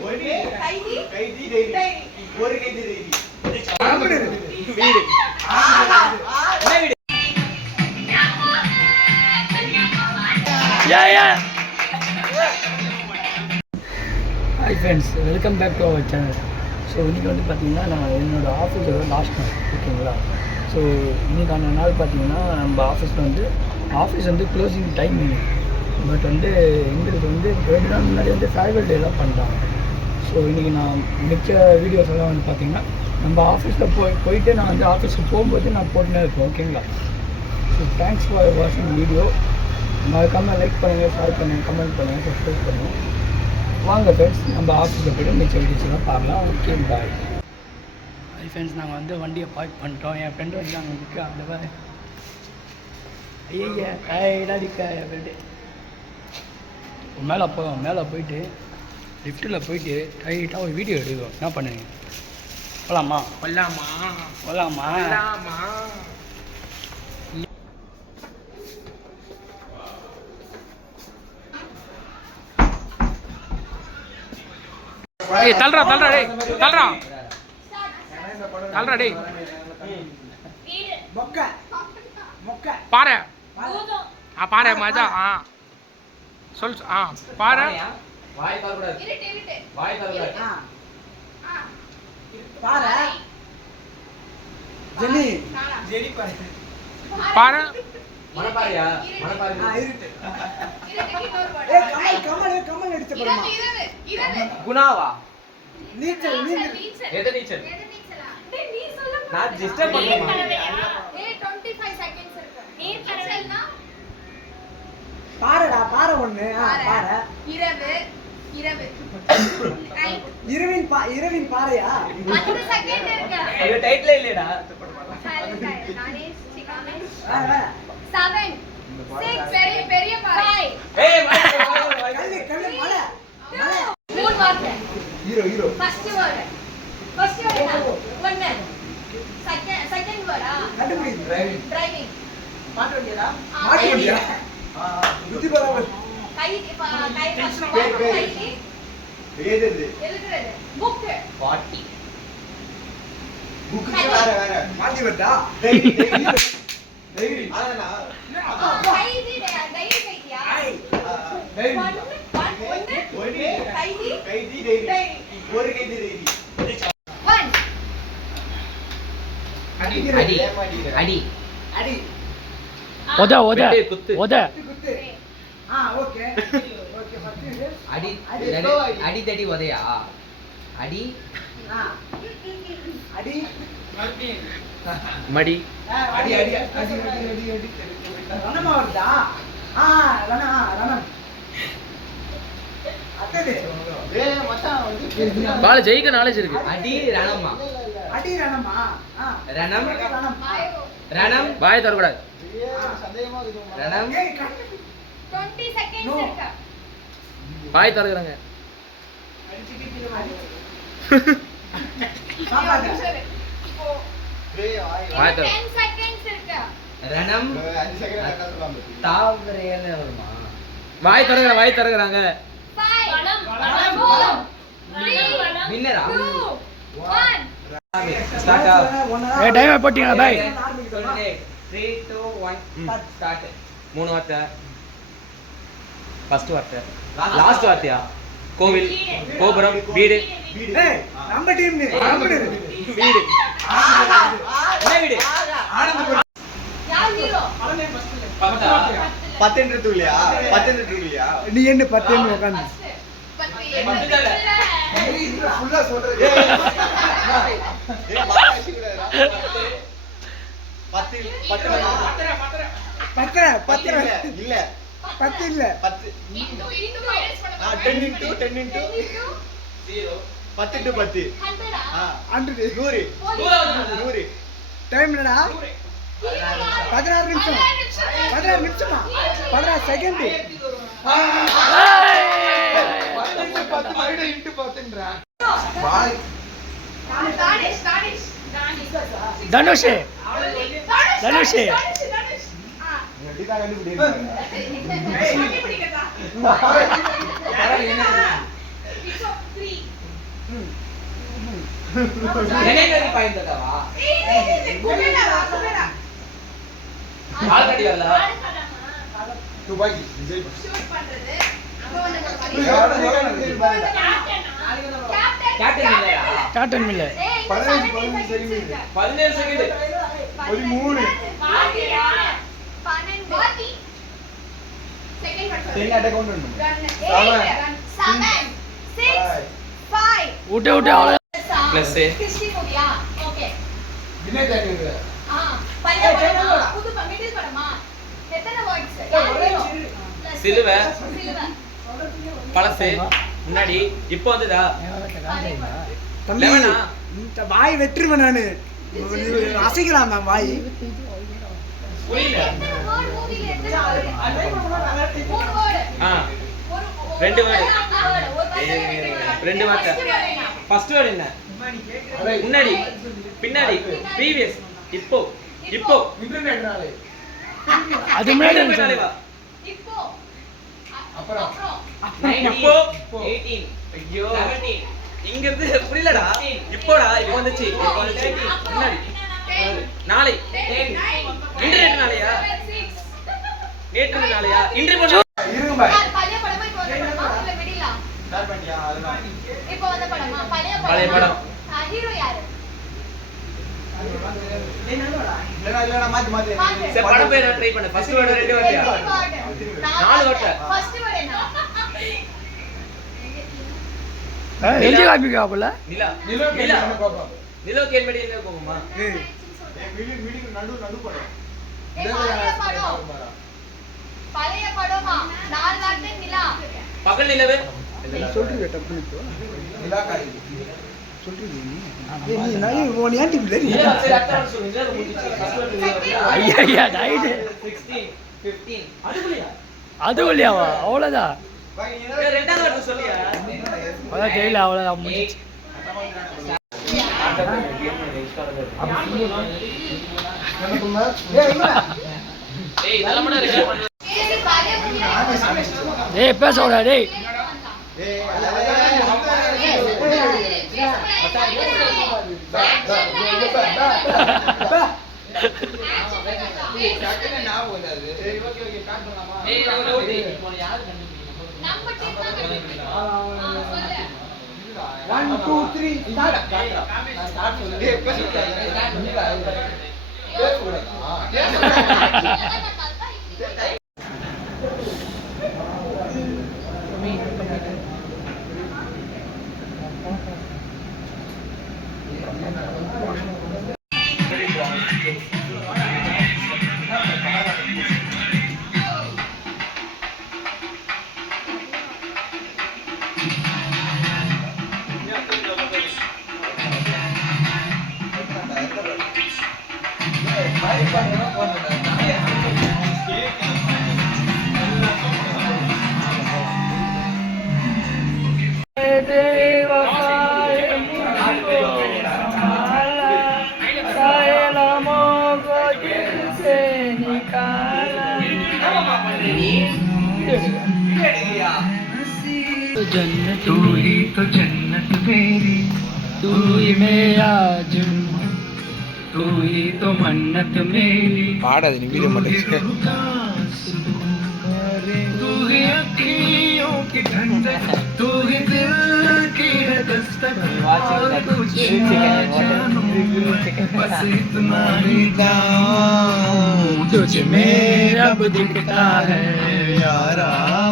Hi friends, welcome back to our channel. So இன்றைக்கி வந்து பார்த்திங்கன்னா நான் என்னோடய ஆஃபீஸோட லாஸ்ட் நாள் ஓகேங்களா. ஸோ இன்றைக்கான நாள் பார்த்திங்கன்னா நம்ம ஆஃபீஸில் வந்து க்ளோசிங் டைமிங். பட் வந்து எங்களுக்கு வந்து 2 நாள் முன்னாடி வந்து ஃபேர்வெல் டேலாம் பண்ணிட்டாங்க. ஸோ இன்றைக்கி நான் மிச்ச வீடியோஸ் எல்லாம் வந்து பார்த்திங்கன்னா நம்ம ஆஃபீஸில் போயிட்டு நான் வந்து ஆஃபீஸுக்கு போகும்போது நான் போட்டுனே இருப்பேன் ஓகேங்களா. ஸோ தேங்க்ஸ் ஃபார் வாட்சிங் வீடியோ. மறக்காமல் லைக் பண்ணுங்கள், ஷேர் பண்ணுங்கள், கமெண்ட் பண்ணுங்கள், சப்ஸ்கிரைப் பண்ணுங்கள். வாங்க ஃப்ரெண்ட்ஸ், நம்ம ஆஃபீஸில் போய்ட்டு மிச்ச வீடியோஸ்லாம் பார்க்கலாம். Okay bye. ஹை ஃப்ரெண்ட்ஸ், நாங்கள் வந்து வண்டியை பார்க் பண்ணிட்டோம். என் ஃப்ரெண்டு வந்து அங்கே இருக்கா அந்த மாதிரி ஐயா டைடாக இருக்கா என் ஃப்ரெண்டு. மேலே போயிட்டு லிஃப்ட்டில் போயிட்டு டைட்டாக ஒரு வீடியோ எடுக்கும். என்ன பண்ணுங்க? போகலாமா? ஏய் தள்ளுறா டேய் தள்ளுறா டேய் பாரு பாரு மஜா சொல் பாரு வாய் தர கூடாது பாரு ஜெனி பாரு மனபாரியா இருட்டு கமல் அடிச்ச படமா குணாவா நீச்சல் எது நீச்சல் நீ சொல்ல நான் டிஸ்டர்ப் பண்ணுமா 25 செகண்ட்ஸ் இருக்கு நீர் பறவைனா பாரு ஒண்ணு பாரு இரவின் பாறையா 10 செகண்ட் இருக்கு இது டைட்டில் இல்லடா நானே சிகாமே 7 6 பெரிய பாறை ஏய் கல்லு மலை மூணு வார்த்தை ஹீரோ ஃபர்ஸ்ட் வேர்ட் ஒன்னு செகண்ட் வேர்டா கண்டுபிடி டிரைவிங் மாட்ட வண்டியா புத்தி பரவ கை எழுதுறது புக் 40 புக் வேற மாத்தி வரதா டைரி ஆனா டைரி கைதியா ஒன்னு கைதி டைரி ஒரு கைதி டைரி 1 அடி ஓத ஓகே அடி தடி உதையா அடி மடி அடி ரணமா வருதா ரணம் அத்தது மச்சான் வந்து பால ஜெயிக்க நாலேஜ் இருக்கு. அடி ரணமா ரணம் வாய் தர கூடாது. ரணம் 20 செகண்ட்ஸ் இருக்கு வாய் தரக்குறாங்க. வாய் தர 10 செகண்ட்ஸ் இருக்கு ரணம் 5 செகண்ட் தாவரேல வருமா? வாய் தரக்குறாங்க. 5 வின்னரா 1 ஸ்டார்ட் ஏய் டைம் போட்டிங்க பை 3 2 1 ஸ்டார்ட் மூணு வார்த்தை ஃபர்ஸ்ட் வார்த்தை லாஸ்ட் வார்த்தையா கோவில் கோபுரம் வீடு ஏய் நம்ம டீம் வீடு வீடு யார் ஹீரோ 10 என்று துளியா நீ என்ன 10 என்று உட்கார்ந்து 10 ஃபுல்லா சொல்றது ஏய் மாட்டாசி கூடாதா 10 இல்ல 10 இல்ல 10 10 into 10 0 10 into 10 100 100 டைம் என்னடா 16 நிமிஷமா 16 செகண்ட் 10 மறுபடியும் இன்டு 10ன்றா பாய் தனுஷ் கண்டிப்பா கண்டுபிடிங்க எனக்கு பாயிண்ட் தரவா ஆள் கட்டி வரல துபாய்க்கு விஜய் கேப்டன் இல்லையா கேப்டன் மில்ல 17 செகண்ட் 17 செகண்ட் 13 10 அட்ட கவுண்ட் பண்ணு விட்டு விட்டு அவ்வளோ Plus. வினய் தாக்குது சிலுவை பழசு முன்னாடி இப்போ வந்துதா லெவனா வாய் வெட்டுருவேன் நானு அசைக்கலாம் மேம் வாய் புரியல ஆ ரெண்டு வார்த்தை ஃபர்ஸ்ட் வேர்ட் என்ன முன்னாடி பின்னாடி ப்ரீவியஸ் இப்போ இப்போ இன்டர்நெட் நாளே அது முன்னாடி முன்னாடி வா அப்புறம் இப்போ 18 ஐயோ 17 இங்க இருந்து புரியலடா இப்போடா இப்போ வந்துச்சு முன்னாடி நாளை இன்டர்நெட் நாளையா நேற்று நாளையா இன்று போன இருங்க பாய் ஸ்டார்ட் பண்ணியா அதுதான் பழைய படம் இல்லனா மாத்தி சரி படம் பேர் ட்ரை பண்ணு ஃபர்ஸ்ட் வேர்ட் ரெண்டு வார்த்தையா 4 வார்த்தை எழுதி காப்பிக்காப்புல நிலா நிலோ நிலா என்ன பாப்போம் நிலோ கேள்வி என்ன போகுமா மீடிங் நடு படம் பழைய படமா 4 வார்த்தை நிலா பகல் நிலவு சொல்றீங்க டப்புனு இப்போ நிலாக்காரி சொல்றீங்க நீ நிறைய உன் ஏன்டி பிள்ளை நிலா சரி அடுத்த வார்த்தை சொல்லு நிலா முடிஞ்சிச்சு ஃபர்ஸ்ட் வேர்ட் நிலா ஐயா ஐயா டைடு 16 15 அதுக்குள்ளயா அது இல்லையாவா அவ்வளோதான் ஏய், ரெண்டாவது வார்த்தை சொல்லியா அதான் தெரியல அவ்வளோதான் முடிச்சு ஏய் இதெல்லாம் மட்டும் ரெக்கார்ட் பண்ணு டேய் பேசோடா டேய் ஏய் நான் டவுட் இப்போ யார் கண்டுபிடிக்கணும் நம்ம டீம் தான் சொல்லு 1 2 3 ஸ்டார்ட் जन्नत तू ही तो जन्नत मेरी तू ही मेरा जुन्नत तू ही तो मन्नत मेरी பாடாது நீ வீடியோ மட்டும் तू ही अखियों की ठंडक तू ही दिल की है दस्तक और कुछ ना जानूं बस इतना ही जानूं तुझ में रब दिखता है यारा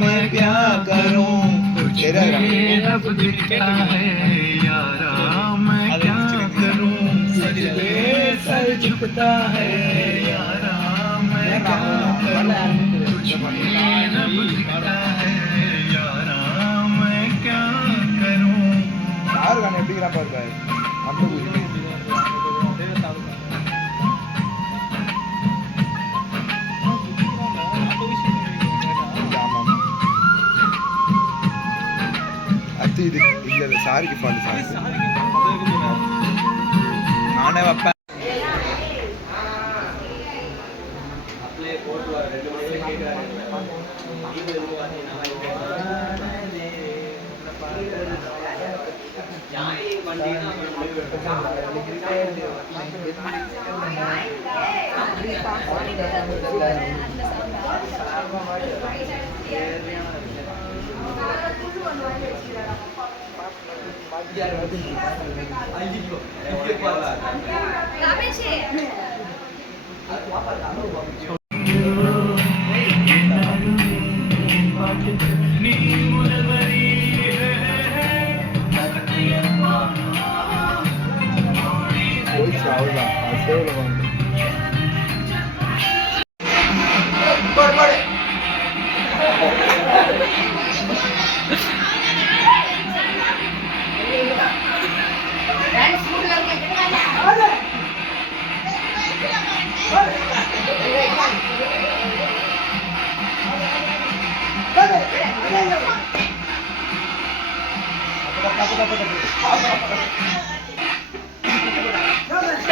मैं क्या करूं तुझ में रब दिखता है यारा मैं क्या करूं सजदे सर झुकता है यारा मैं क्या करूं तुझ में रब दिखता है यारा मैं क्या करूं யாரு கான எப்படிங்கறா பாருங்க அப்படி அது இது இல்ல சாரிக்கு ஃபாலி சாரி நானே வைப்பேன் போயிடுச்சு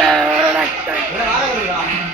அவ்வளோதான் அது சேவில் வாங்க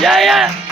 Yeah. Yeah.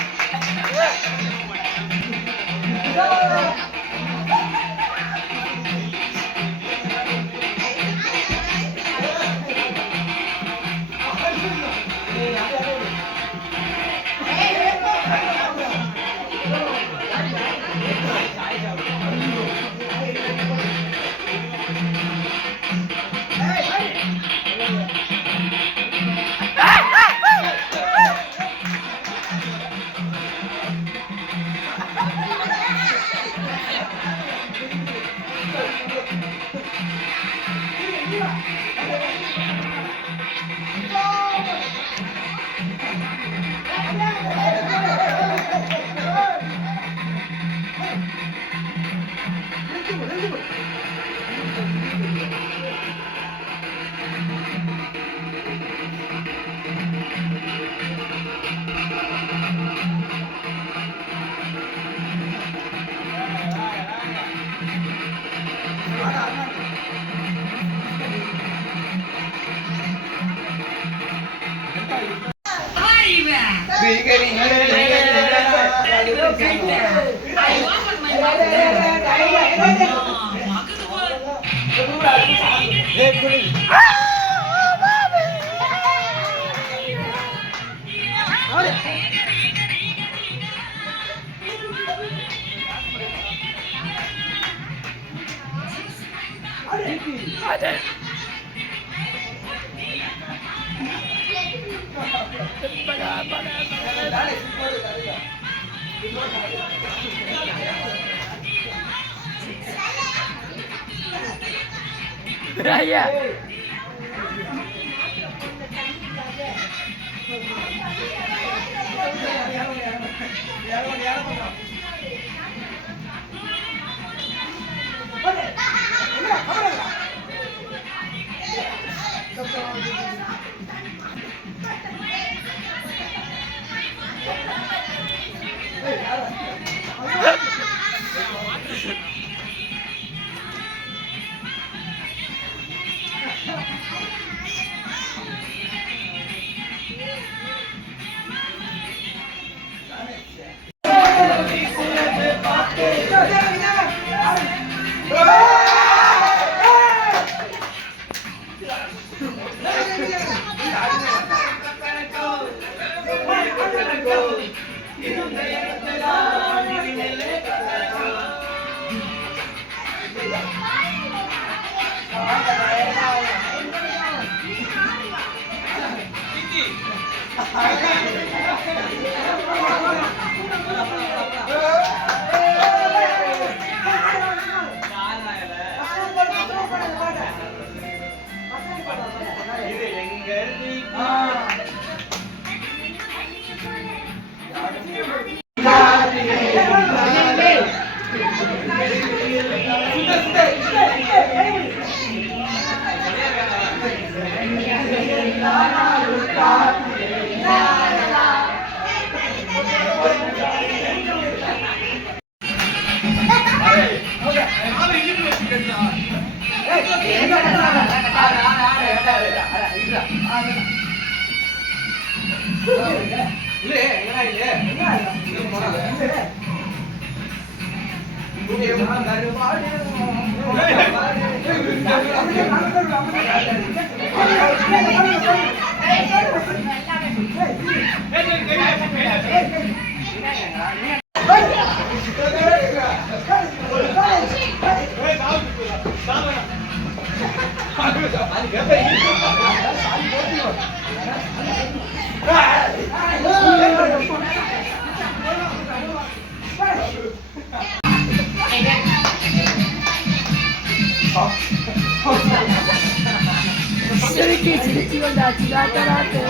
சிரிச்சி வந்தாச்சு டாக்டர்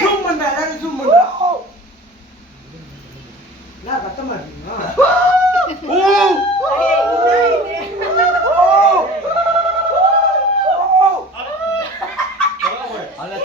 ஜூம் பண்றா எல்லாரும் ஜூம் பண்றா நான் கத்தமா இருக்கீங்களா அவ்வளோ